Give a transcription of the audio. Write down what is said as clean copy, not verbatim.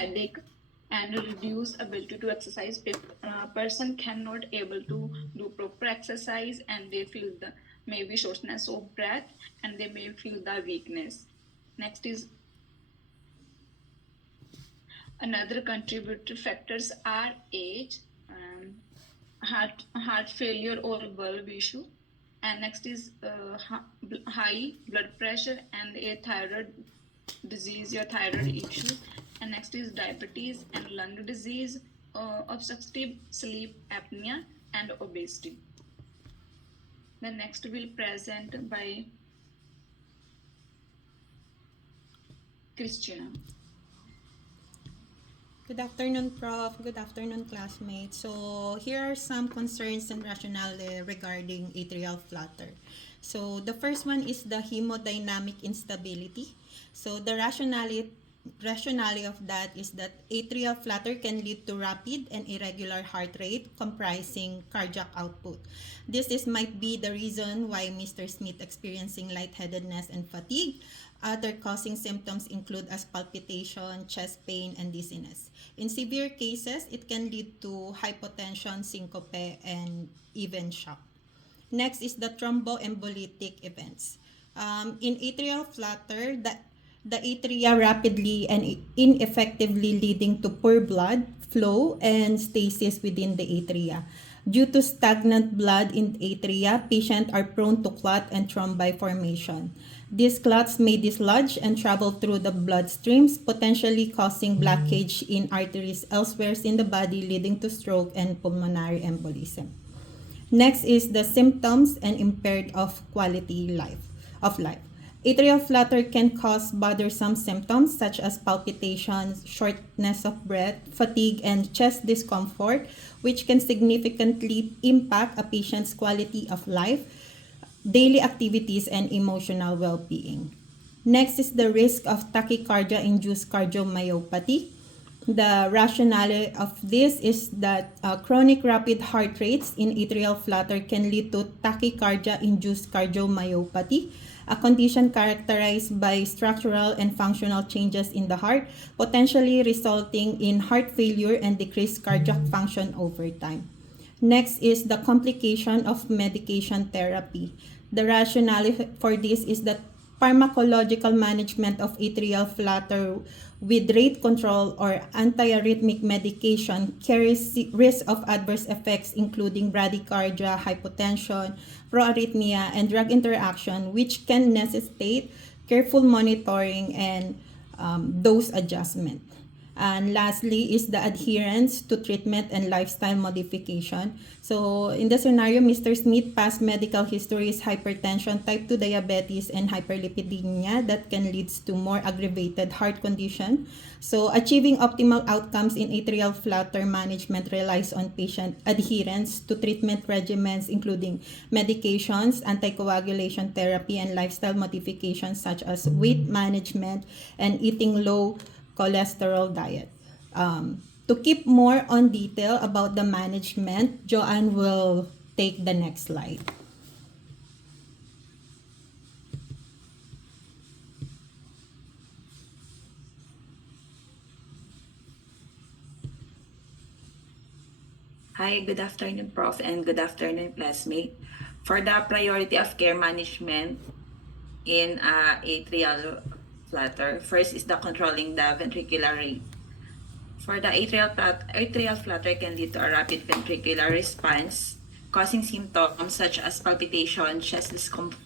headache, and reduce ability to exercise. Person cannot able to do proper exercise, and they feel the maybe shortness of breath, and they may feel the weakness. Next is another contributor factors are age, heart failure or valve issue, and next is high blood pressure and a thyroid disease or thyroid issue, and next is diabetes and lung disease, obstructive sleep apnea, and obesity. The next will present by Christina. Good afternoon, Prof. Good afternoon, classmates. So here are some concerns and rationale regarding atrial flutter. So the first one is the hemodynamic instability. So the rationale of that is that atrial flutter can lead to rapid and irregular heart rate comprising cardiac output. Might be the reason why Mr. Smith experiencing lightheadedness and fatigue. Other causing symptoms include as palpitation, chest pain, and dizziness. In severe cases, it can lead to hypotension, syncope, and even shock. Next is the thromboembolic events. In atrial flutter, the atria rapidly and ineffectively leading to poor blood flow and stasis within the atria. Due to stagnant blood in atria, patients are prone to clot and thrombi formation. These clots may dislodge and travel through the bloodstreams, potentially causing blockage in arteries elsewhere in the body, leading to stroke and pulmonary embolism. Next is the symptoms and impaired of quality of life. Atrial flutter can cause bothersome symptoms such as palpitations, shortness of breath, fatigue, and chest discomfort, which can significantly impact a patient's quality of life, daily activities, and emotional well-being. Next is the risk of tachycardia-induced cardiomyopathy. The rationale of this is that chronic rapid heart rates in atrial flutter can lead to tachycardia-induced cardiomyopathy, a condition characterized by structural and functional changes in the heart, potentially resulting in heart failure and decreased cardiac function over time. Next is the complication of medication therapy. The rationale for this is that pharmacological management of atrial flutter with rate control or antiarrhythmic medication carries risk of adverse effects including bradycardia, hypotension, proarrhythmia, and drug interaction, which can necessitate careful monitoring and dose adjustment. And lastly is the adherence to treatment and lifestyle modification. So in the scenario, Mr. Smith past medical history is hypertension, type 2 diabetes, and hyperlipidemia that can lead to more aggravated heart condition. So achieving optimal outcomes in atrial flutter management relies on patient adherence to treatment regimens including medications, anticoagulation therapy, and lifestyle modifications such as weight management and eating low cholesterol diet. To keep more on detail about the management, Joanne will take the next slide. Hi, good afternoon, Prof, and good afternoon, classmate. For the priority of care management in atrial flutter, first is the controlling the ventricular rate. For the atrial flutter can lead to a rapid ventricular response, causing symptoms such as palpitation, chest discomfort,